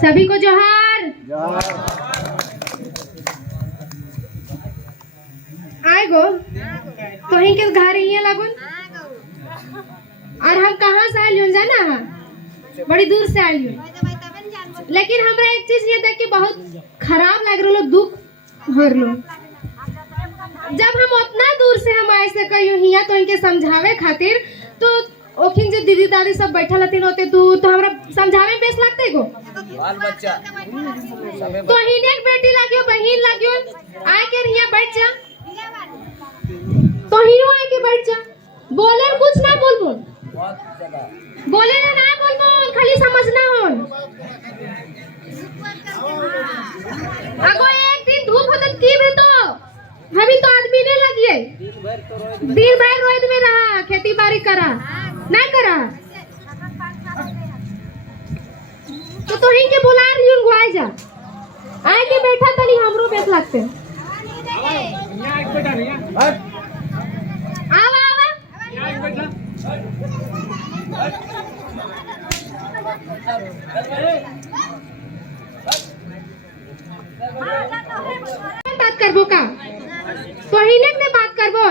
सभी को जोहार। आए गो कहीं के घर ही लगन और हम कहाँ से आये जाना है, बड़ी दूर से आई हूँ। लेकिन हमरा एक चीज ये देख के बहुत खराब लग रहा, दुख भर लो। जब हम उतना दूर से हम आए से कहियो हिया तो इनके समझावे खातिर, तो ओखिन जे दीदी दादी सब बैठल हथिन होते तो हमरा समझावे में बेस लगते गो। बाल बच्चा तो हिने एक बेटी लागियो, बहन लागियो, आए के हिया बैठ जा, तो हियो आए के बैठ जा। बोले कुछ ना बोलबो, बोले ना बोलबो, खाली समझना हो। अगो एक दिन धूप होतन की भी तो हमी तो आदमी ने लगिए, दिन भर रोड में रहा, खेती बाड़ी करा नहीं करा, तो ही के बुला रही हूँ, आए जा, आए के बैठा तनी हमरो बेस लगते। आवा आवा बात करबो का, पहिले ने बात करबो।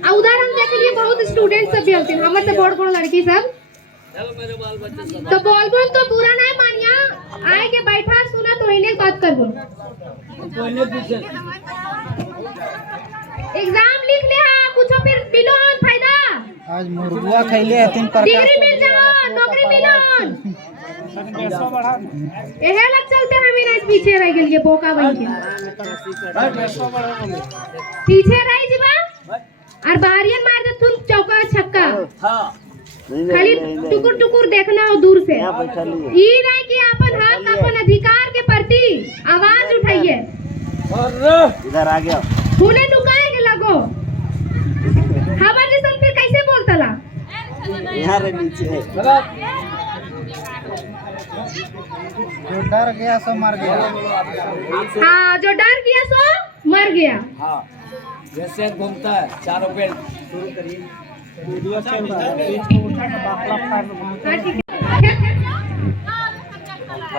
आ उधर हम देख लिए बहुत स्टूडेंट सब भी हलथिन, हमर से बड़ बड़ लड़की सब, तो बोलबो तो पूरा नहीं मानिया, आए के बैठा सुना तो इन्हें बात करबो। एग्जाम लिख ले, हाँ कुछ फिर मिलो फायदा, आज मुर्गा खैले हथिन पर डिग्री मिल जाओ, नौकरी मिलो। एहे लग चलते हम ही नहीं पीछे रह गेलिए, बोका बन के पीछे रह जीबा और बाहरियन मार दे तुम चौका छक्का। खाली टुकुर टुकुर देखना हो दूर से, ये नहीं कि अपन हक अपन अधिकार के प्रति आवाज उठाइए। इधर आ गया, हुने नुकाए के लगो, हमारे जैसा फिर कैसे बोलता ला, यहाँ रे नीचे जो डर गया सो मर गया। हाँ जो डर गया सो मर गया। हाँ जैसे घूमता है चारों पेड़ शुरू करिए।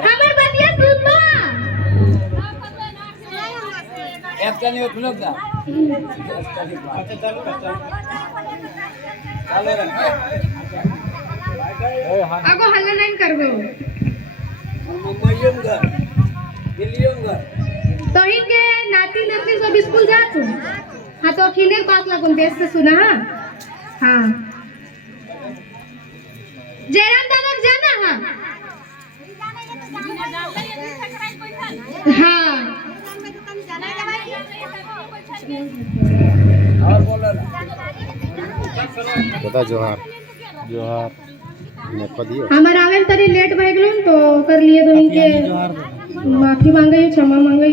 हमारे बतिया सुन लो, एक का नहीं उठलो का अगो हल्ला नहीं करबो। तो ही के नाती नाती सब स्कूल जात हो, हाँ तो अखिले बात लगन देश से सुना। हाँ जयराम दादा जाना। हाँ और बोलो ना बता। जोहार जोहार हमार आवे तरी लेट भए गेलन तो कर लिए, तो इनके माफी मांगे, क्षमा मांगे,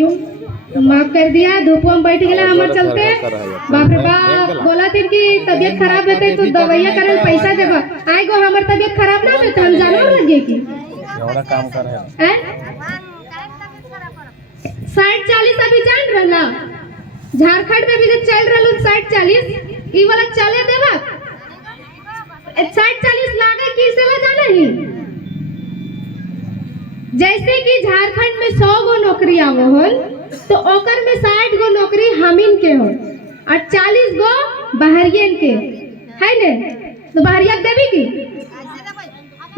माफ कर दिया। धूपो में बैठ गेला हमर चलते, बाप रे बाप बोला थे कि तबीयत खराब होते तो दवाइयां करे पैसा देबा। आए गो हमर तबीयत खराब ना होते हम जानवर लगे की एवढा काम कर है। 60-40 अभी चल रहला, झारखंड में भी जो चल रहल 60-40 ई वाला चले देबा। 60-40 लागे की से जाना ही, जैसे कि झारखंड में 100 गो नौकरी आवो होल तो ओकर में 60 गो नौकरी हमिन के हो और 40 गो बाहरियन के है ने। तो बाहरिया देवी की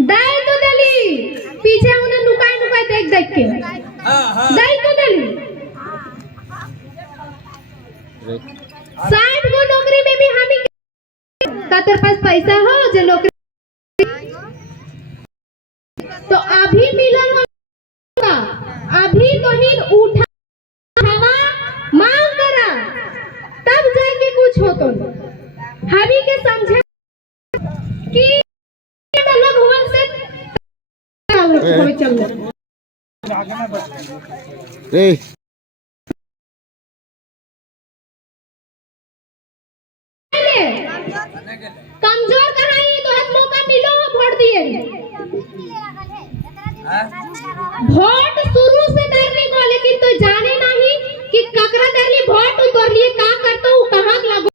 दाई तो देली, पीछे उन्हें नुकाए नुकाए देख देख के दाई तो देली। 60 गो नौकरी में भी हम ही तेरे पास पैसा हो जो नौकरी, तो अभी मिलन होगा, अभी तो ही उठा हवा मांग करा तब जाके कुछ हो। तो हम ही के समझे कि लोग हुआ से चल रे कमजोर कराई तो हाथ मौका मिलो, वोट दिए। वोट शुरू से करने को, लेकिन तो जाने नहीं कि ककरा देली वोट, तो लिए का करता हूँ कहाँ लगो।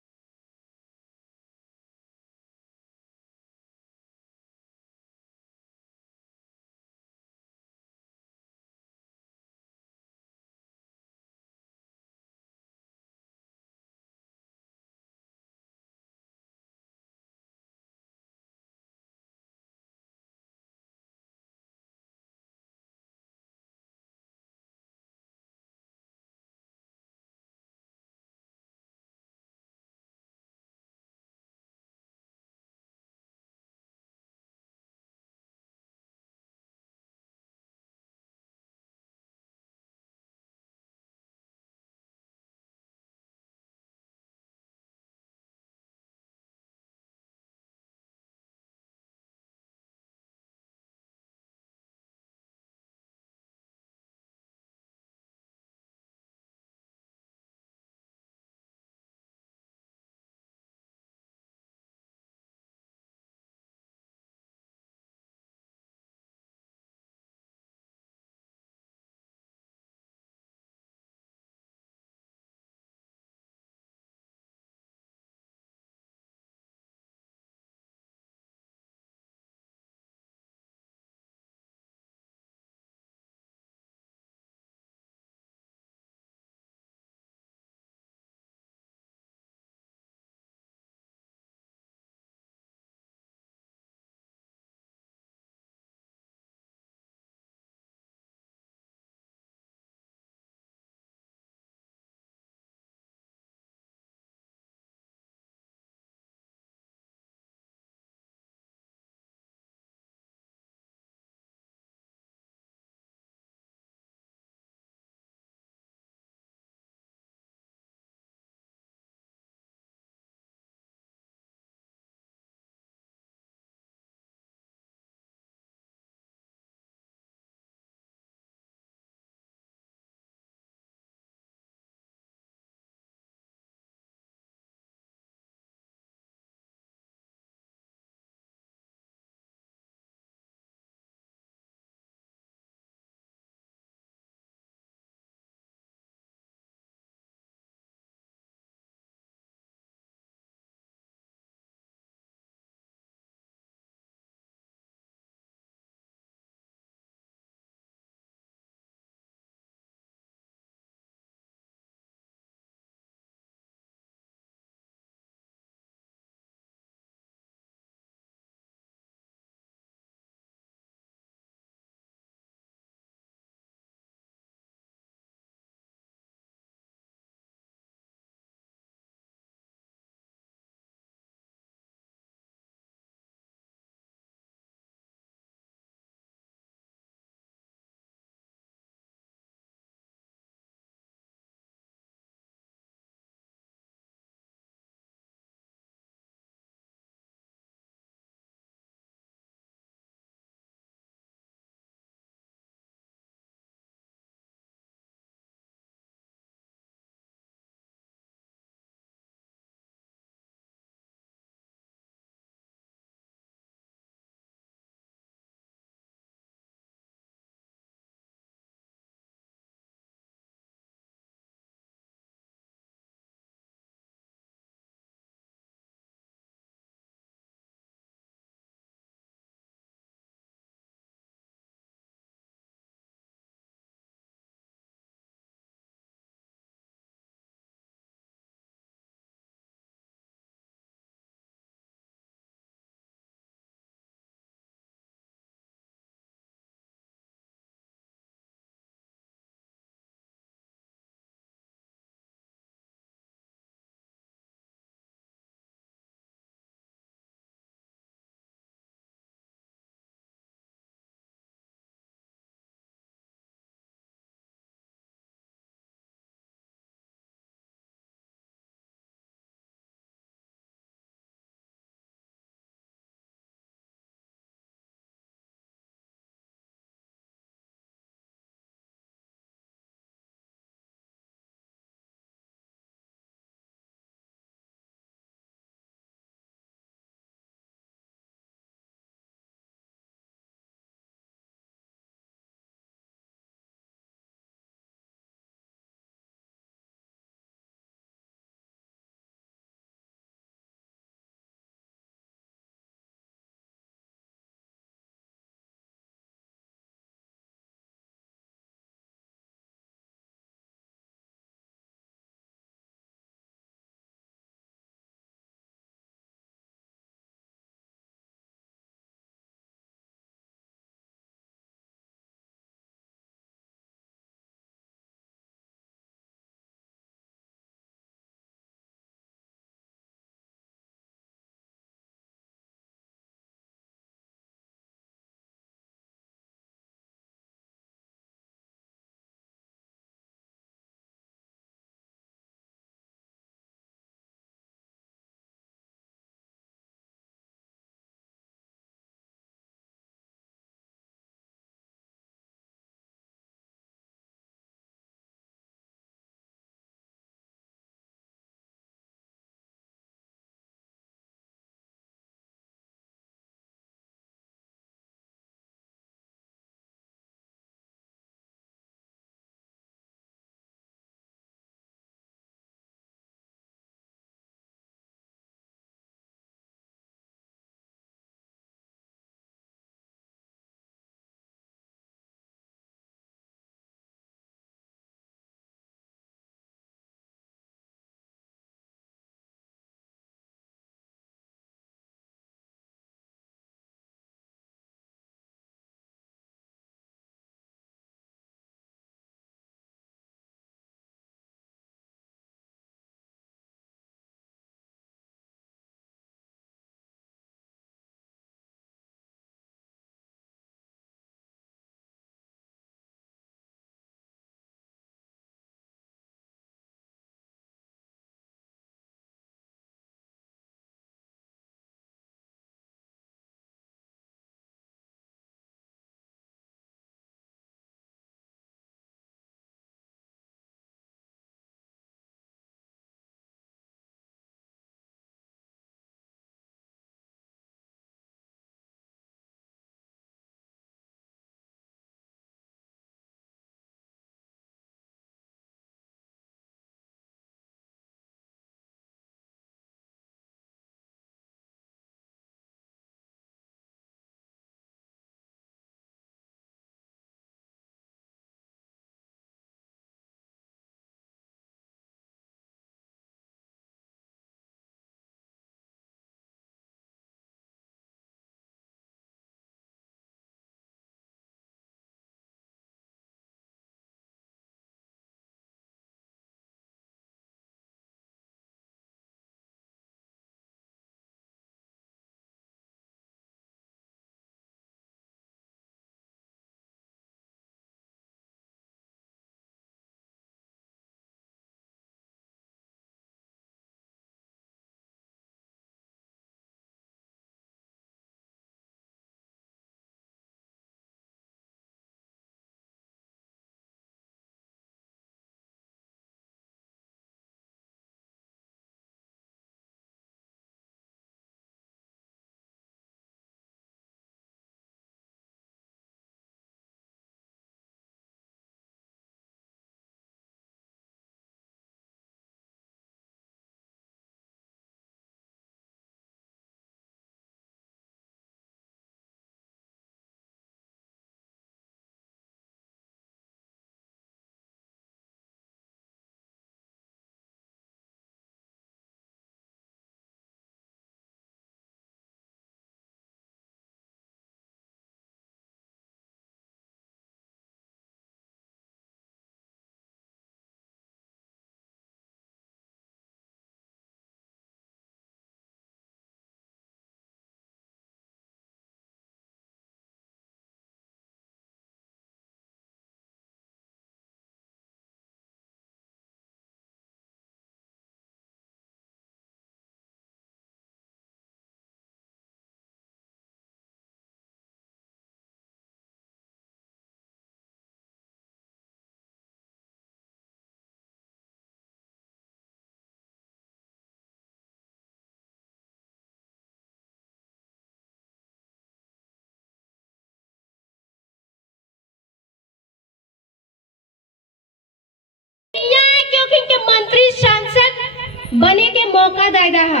लोग के मंत्री सांसद बने के मौका दे रहा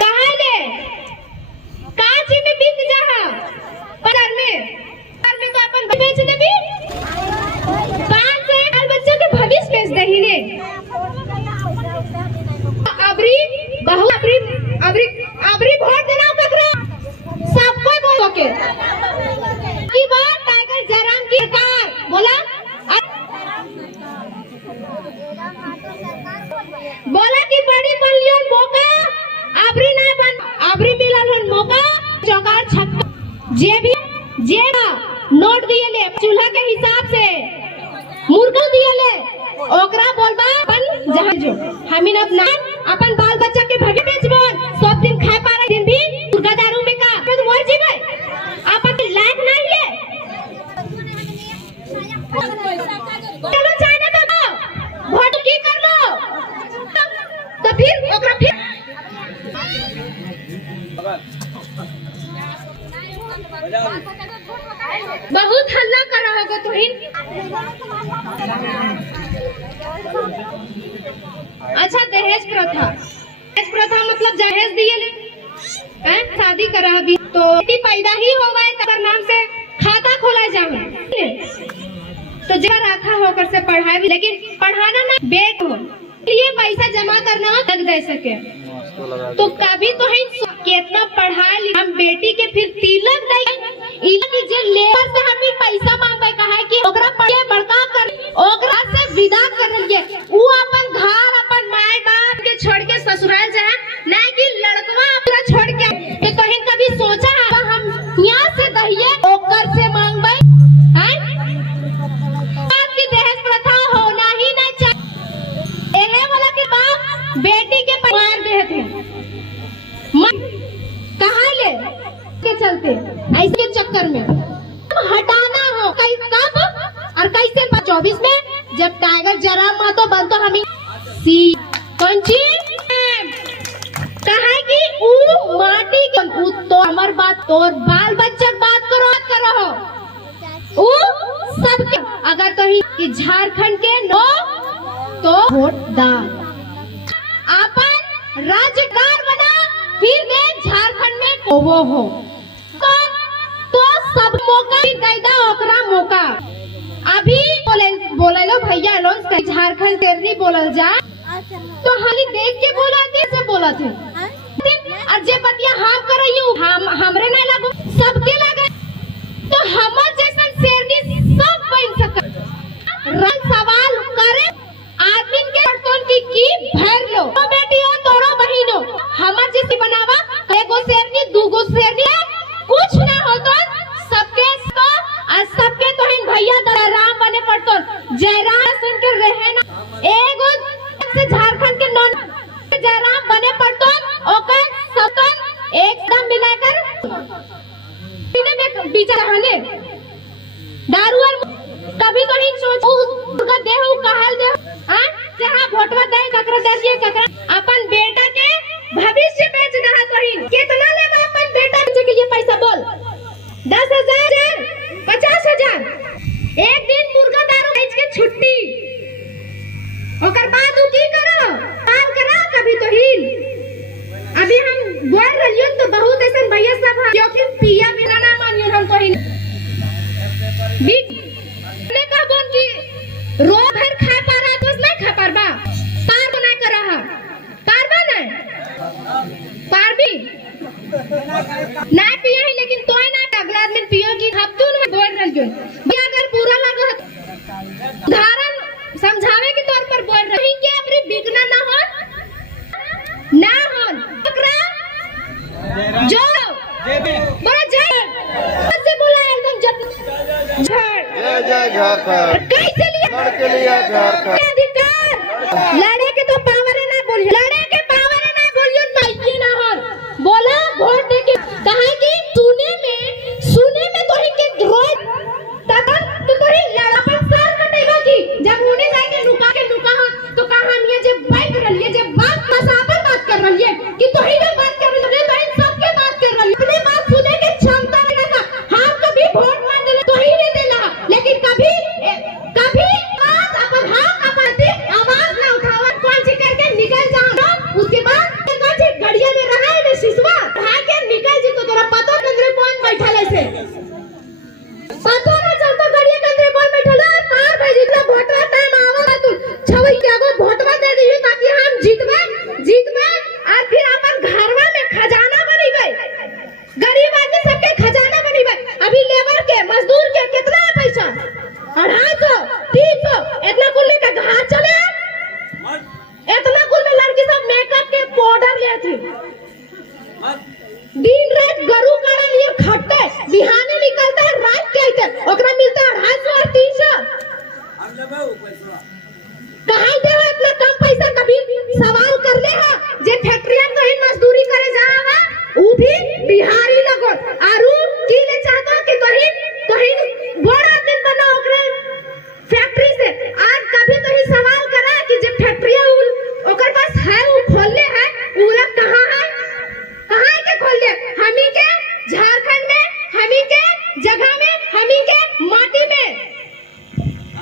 कहा ले काची में बिक जहा पर में तो अपन बेच देबी 5 से बाल बच्चे के भविष्य बेच दही ने अबरी वोट देना ककरा सबको बोलो के की बात टाइगर जयराम की सरकार बोला कि बड़ी मिलियन मौका अबरी नहीं बन अबरी मिलल मौका चौकार छक्का जे नोट दिए ले चूल्हा के हिसाब से मुर्गा दिए ले ओकरा बोलबा अपन जहां जो हमिन अपना अपन बाल बच्चा के भगे बेचबो सब दिन खाए पारे दिन भी मुर्गा दारू में का तो मर जीवे अपन लायक नहीं है चलो चाइना पे वोट की कर लो तो फिर ओकरा फिर बहुत हल्ला कर रहा होगा तुहिन अच्छा दहेज प्रथा मतलब दहेज दिए शादी करा भी तो बेटी पैदा ही हो गए तब नाम से खाता खोला जाए तो जरा राखा होकर से पढ़ाए भी लेकिन पढ़ाना ना बेट हो ये पैसा जमा करना लग दे सके तो कभी तो ही कितना पढ़ा ली हम बेटी के फिर तिलक दे की जे लेबर से हम पैसा मांगे कहा है कि ओकरा पढ़े बड़का कर ओकरा से विदा कर लिए वो अपन घर अपन माय बाप के छोड़ के ससुराल जाए नहीं कि लड़कवा अपना छोड़ के तो कहीं कभी सोचा हम यहाँ से दहिए ओकर से मांगबे हैं की दहेज प्रथा होना ही नहीं चाहिए एहे वाला के बाप बेटी के मार देते कहाँ ले के चलते ऐसे चक्कर में हटाना हो कई कब और कैसे 24 में जब टाइगर जयराम महतो बनतो हमें सी कौन चीज कहा कि ऊ माटी के ऊ तो हमार बात तोर बाल बच्चा बात करो ऊ सबके अगर तो ही कि झारखंड के नो तो वोट दान अपन राज्यकार बना फिर दे झारखंड में वो हो तो सब मौका ही देदा ओकरा मौका अभी बोले लो भैया लोग झारखंड तेरनी बोलल जा तो हाली देख के बोलाते से बोलते और जे बतिया हम करइयो हम हमरे नहीं लागो सबके लगे तो हमर जैसन शेरनी सब बन सके रंग सवाल करे आदमी के टोन की भर लो तो बेटियों तोरो बहिनो हमर जैसी बनावा एगो शेरनी दूगो शेरनी कुछ ना हो तो सबके तो और सबके तो इन भैया जयराम बने पड़तो जयराम सुन के रहे ना एगो से झारखंड के नॉन जयराम बने पड़तो ओकर सब एकदम मिलाकर इने में बिचारा हने दारू और तभी तो नहीं सोच उनका देह कहल दे हां जहां वोटवा दे ककरा दे ककरा अपन बेटा के भविष्य बेच रहा तो ही कितना लेबा अपन बेटा के लिए पैसा बोल 10,000 50,000 एक दिन मुर्गा दारू बेच के छुट्टी ओकर बाद उ की करो काम करा कभी तो हिल अभी हम बोल रहियो तो बहुत ऐसा भैया सब क्योंकि पिया बिना ना मानियो हम तो हिल ने कहा बोल की रो भर खा पा रहा तो नहीं खा पारबा पार तो नहीं कर रहा पारबा नहीं पार भी ना पिया है लेकिन तोय ना अगला दिन पियो की हफ्तों में बोल रहियो अगर पूरा लागत उदाहरण समझावे के तौर पर बोल रही कि अपनी बिगना ना हो बकरा जो बोला जय से बोला एकदम जय झारखंड कैसे लिया अधिकार लड़े के तो पावर है ना बोलियो लड़े के पावर है ना बोलियो नहीं ना हो बोला वोट दे के कहा कि सुने में तो ही के द्रोह तब तो ही लड़ा पर सर कटेगा की जब उन्हें जाके नुका हो तो कहा हम ये जब बात कर रही है जब बात कर रही है कि तो ही लोग बात कर रही है तो इन सबके बात कर रही है अपनी बात सुने के क्षमता नहीं रखा हम कभी वोट मार दे तो ही नहीं देला लेकिन कभी बात अपन हाँ अपन बोल दे हमी के झारखंड में, हमी के जगह में, हमी के माटी में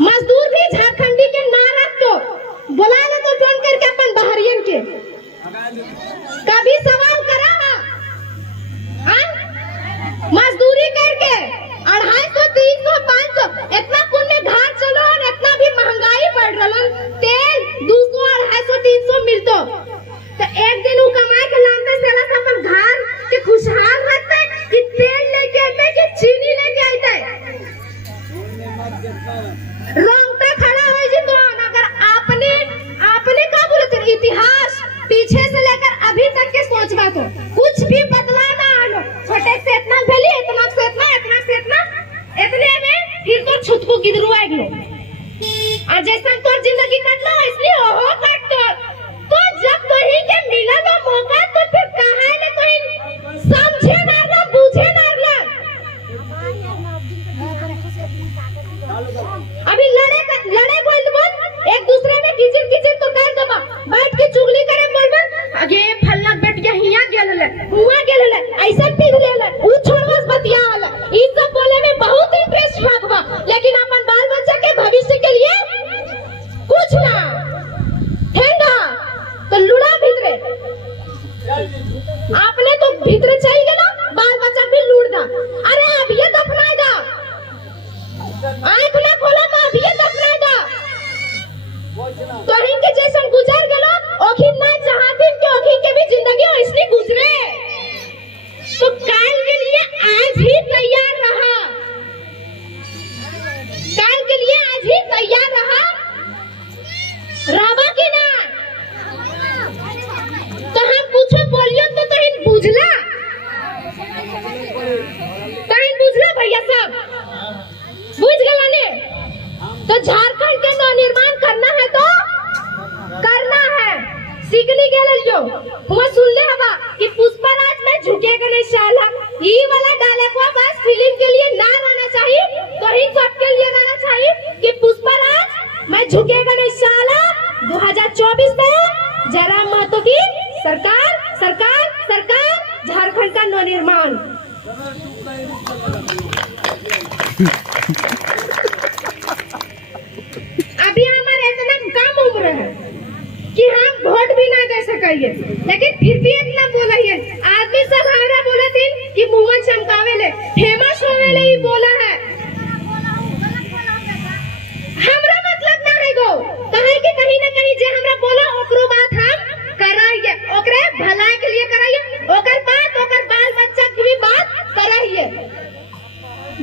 मजदूर भी झारखंडी के ना रख तो बुला ले तो फोन करके अपन बाहरियन के कभी सवाल करा मजदूरी करके 250, 300, 500 इतना पुण्य घाट चलो और इतना भी महंगाई बढ़ रहा, तेल 200, 250, 300 मिलतो तो एक दिन वो कमा के लाते साला अपन घर के खुशहाल रखते कि तेल लेके आते कि चीनी लेके आते रोंगटा खड़ा हो जी तो अगर आपने क्या बोलते इतिहास पीछे से लेकर अभी तक के सोचवा तो कुछ भी बदला ना आलो, छोटे से इतना भेली, इतना से इतना, इतना से इतना, इतने में फिर तो छुत को गिदरू आ गयो आज जैसा तो जिंदगी कटना इसलिए हो कट तो जब कहीं के मिलेगा मौका तो फिर कहां ले कोई समझे ना लो बुझे ना लो अभी लड़े बोल एक दूसरे में किचिर तो कर दबा बैठ के चुगली करे बोलबा अगे फल्ला बेट के हिया गेल ले हुआ गेल ले ऐसा पीग ले ले ऊ छोड़वास बतिया वाला ई सब बोले में बहुत इंटरेस्ट रखबा लेकिन अपन बाल बच्चा के भविष्य के लिए कुछ ना ठेंगा तो लुड़ा भीतरे आपने तो भीतरे चल गेला बाल बच्चा भी लूट दा अरे अब ये दफना दा आंख ना खोला तो अब ये दफना दा तोहिन के जैसन गुजर गेलो ओखिन ना चाहतिन के ओखिन के भी जिंदगी ऐसी गुजरे तो काल के लिए आज ही तैयार रहा काल के लिए आज ही तैयार रहा राबा की ना तो हम पूछो बोलियो तो तोहिन बुझला भैया सब बुझ गला ने तो झारखंड के नवनिर्माण करना है तो करना है सीखने के लिए जो हुआ सुनने हवा कि पुष्पराज में झुकेगा नहीं साला ये वाला डायलॉग बस फिल्म के लिए ना रहना चाहिए तो ही सबके लिए रहना चाहिए कि पुष्पराज मैं झुकेगा नहीं साला 2024 में जयराम महतो की सरकार सरकार सरकार झारखंड का नवनिर्माण अभी हमारे इतना कम उम्र है कि हम वोट भी ना दे सकिए लेकिन फिर भी इतना बोलिए आदमी सब हमारा बोला थी कि मुंह चमकावे ले फेमस होवे ले ही बोला है हमरा मतलब ना है गो कहे कि कहीं ना कहीं जे हमरा बोला ओकरो बात हम कराइए ओकरे भलाई के लिए कराइए ओकर बात ओकर बाल बच्चा की भी बात कराइए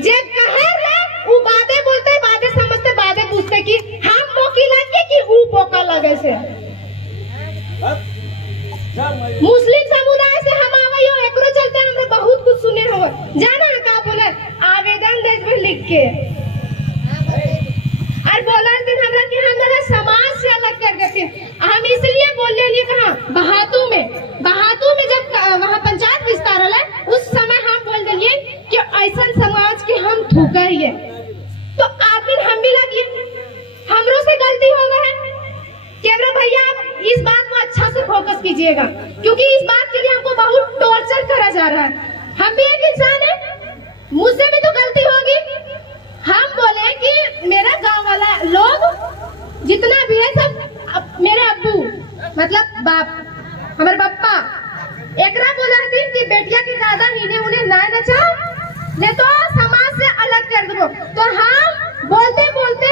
जे कहे रे वो बातें बोलते बातें समझते बातें पूछते कि हम मोकी लगे कि ऊ पोका लगे से मुस्लिम समुदाय से हम आवे हो एकरो चलते हमरे बहुत कुछ सुने हो जाना का बोले आवेदन देबे लिख के और बोला दिन हमरा कि हम जरा समाज से अलग कर देते हम इसलिए बोल लिए कहां बहातू में जब वहां पंचायत विस्तार है उस समय हम बोल दिए कि ऐसा समाज के हम थूकइए तो आखिर हम भी लगिए हमरो से गलती हो गया है कैमरा भैया आप इस बात को अच्छा से फोकस कीजिएगा क्योंकि इस बात के लिए हमको बहुत टॉर्चर करा जा रहा है हम भी एक इंसान है मुझसे भी तो गलती होगी हम बोले कि मेरा गांव वाला लोग जितना भी है सब मेरे अब्बू मतलब बाप हमारे पप्पा एकरा बोला थी कि बेटिया के दादा इन्हें उन्हें ना नचाओ नहीं तो समाज से अलग कर दो तो हम बोलते बोलते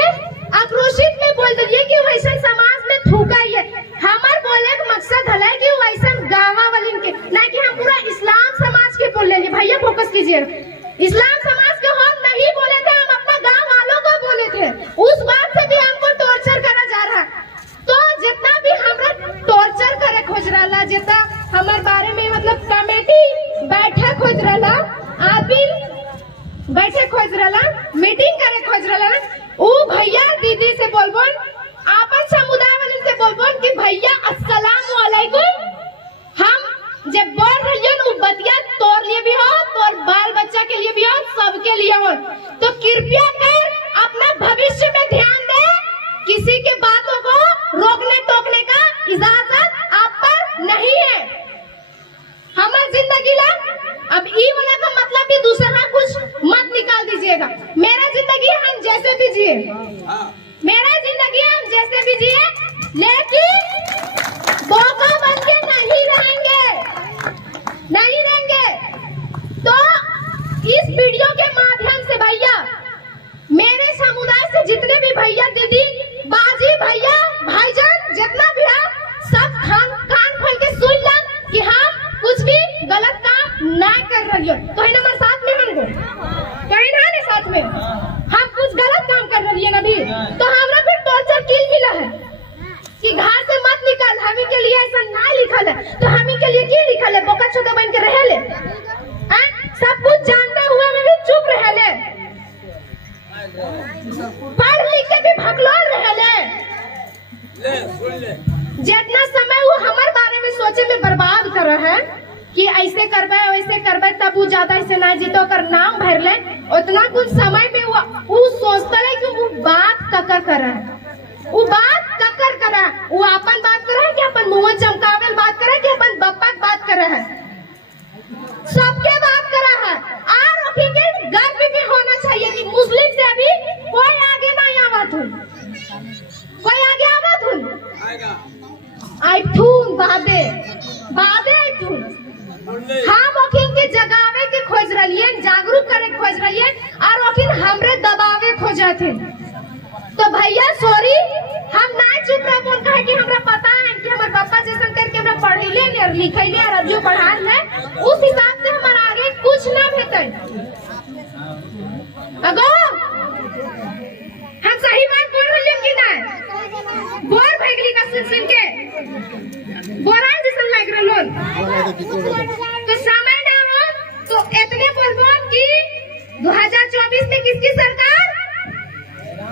आक्रोशित में बोल दिए कि वैसा समाज में थूका ही है हमार बोले का मकसद है कि वैसा गाँव वाले के ना कि हम पूरा इस्लाम समाज के बोल ले भैया फोकस कीजिए इस्लाम समाज के हम नहीं बोले थे हम अपना गाँव वालों को बोले थे उस बात से भी हमको टॉर्चर करा जा रहा है तो जितना भी हमरा टॉर्चर करे खोज रहा जितना हमारे बारे में मतलब कमेटी बैठक खोज रहा आबिर बैठक खोज रहा मीटिंग करे खोज रहा ओ भैया दीदी से बोलबो आपन समुदाय वाले से बोलबो कि भैया अस्सलाम वालेकुम हम जब बोल रही हूँ बतिया तोर लिए भी हो और बाल बच्चा के लिए भी हो अब ई वाला का मतलब भी दूसरा कुछ मत निकाल दीजिएगा। मेरा जिंदगी हम जैसे भी जिए, मेरा जिंदगी हम जैसे भी जिए, लेकिन बोका बन के नहीं रहेंगे। तो इस वीडियो के माध्यम से भैया, मेरे समुदाय से जितने भी भैया दीदी बाजी भैया भाईजान जितना भी है, सब कान खोल के सुन ला कि हम कुछ भी गलत काम ना कर रही हो। तो है ना हमारे साथ में, हमको कहीं ना नहीं साथ में हम कुछ गलत काम कर रही है ना भी, तो हमरा फिर टॉर्चर किल मिला है कि घर से मत निकल, हमी के लिए ऐसा ना लिखल है। तो हमी के लिए क्या लिखल है? बोका छोटा बन के रहे ले, सब कुछ जानते हुए में भी चुप रहे ले, पढ़ लिख के भी भगलोल रहे ले। जितना समय वो हमारे बारे में सोचे में बर्बाद कर रहा है कि ऐसे करबे वैसे करबे तब वो ज्यादा ऐसे ना जीतो कर नाम भर ले, उतना कुछ समय में वो सोचता है कि वो बात ककर कर रहा है, वो बात ककर कर रहा है, वो अपन बात कर रहा है कि अपन मुंह चमकावल बात कर रहा है कि अपन बप्पा की बात कर रहा है, सबके बात कर रहा है। और के गर्व भी होना चाहिए कि मुस्लिम से अभी कोई आगे नहीं आवत हूँ, कोई आगे आवत हूँ, आई थून बादे आई थून। हम वकील के जगावे के खोज रही है, जागरूक करे खोज रही है, और वकील हमरे दबावे खोजत है। तो भैया सॉरी, हम ना चुप रह बोल कहे कि हमरा पता है कि हमारे पापा जैसा करके हमरा पढ़ैले और लिखैले और अब जो पढ़ाल है उस हिसाब से हमारा आगे कुछ ना भेटै। अगो हम सही बात बोल रही है कि ना? बोर भगली का सुन के बोरा जैसा लग रहा तो समय ना हो तो इतने बोलबो कि 2024 में किसकी सरकार?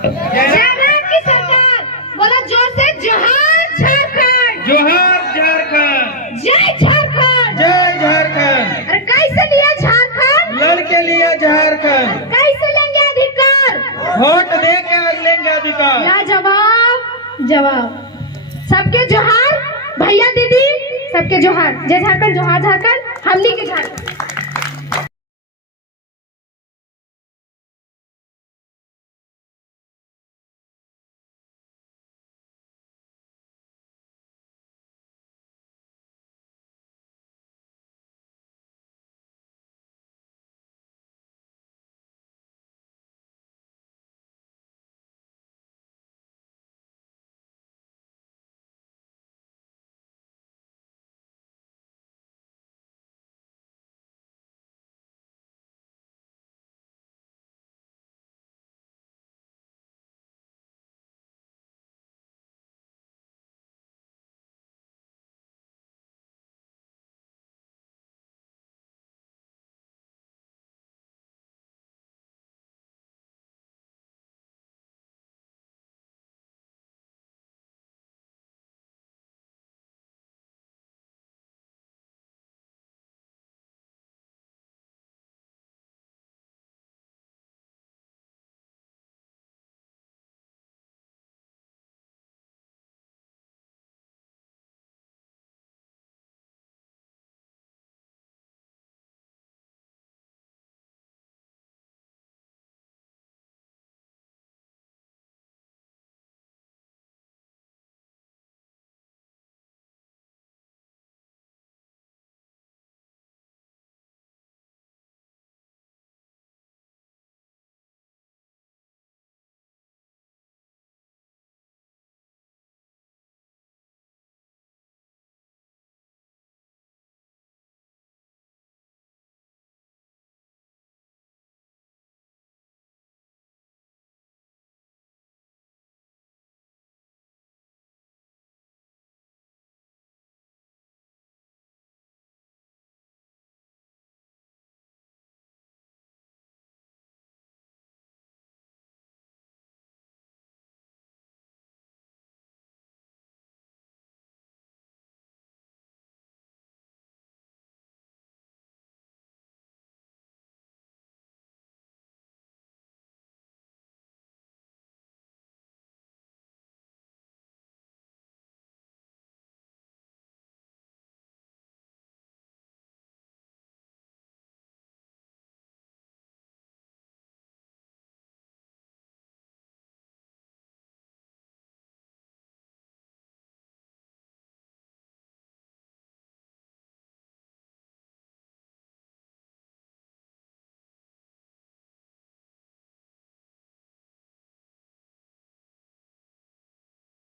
जयराम की सरकार। बोला जोर से, जोहार झारखंड, जोहार झारखंड, जय झारखंड, जय झारखंड। अरे कैसे लिया झारखंड? लड़के लिए झारखंड। कैसे लेंगे अधिकार? वोट देकर लेंगे अधिकार। जवाब सबके जोहार, भैया दीदी सबके जोहार, जय झारखंड, जोहार झारखंड, हमनी के झारखंड।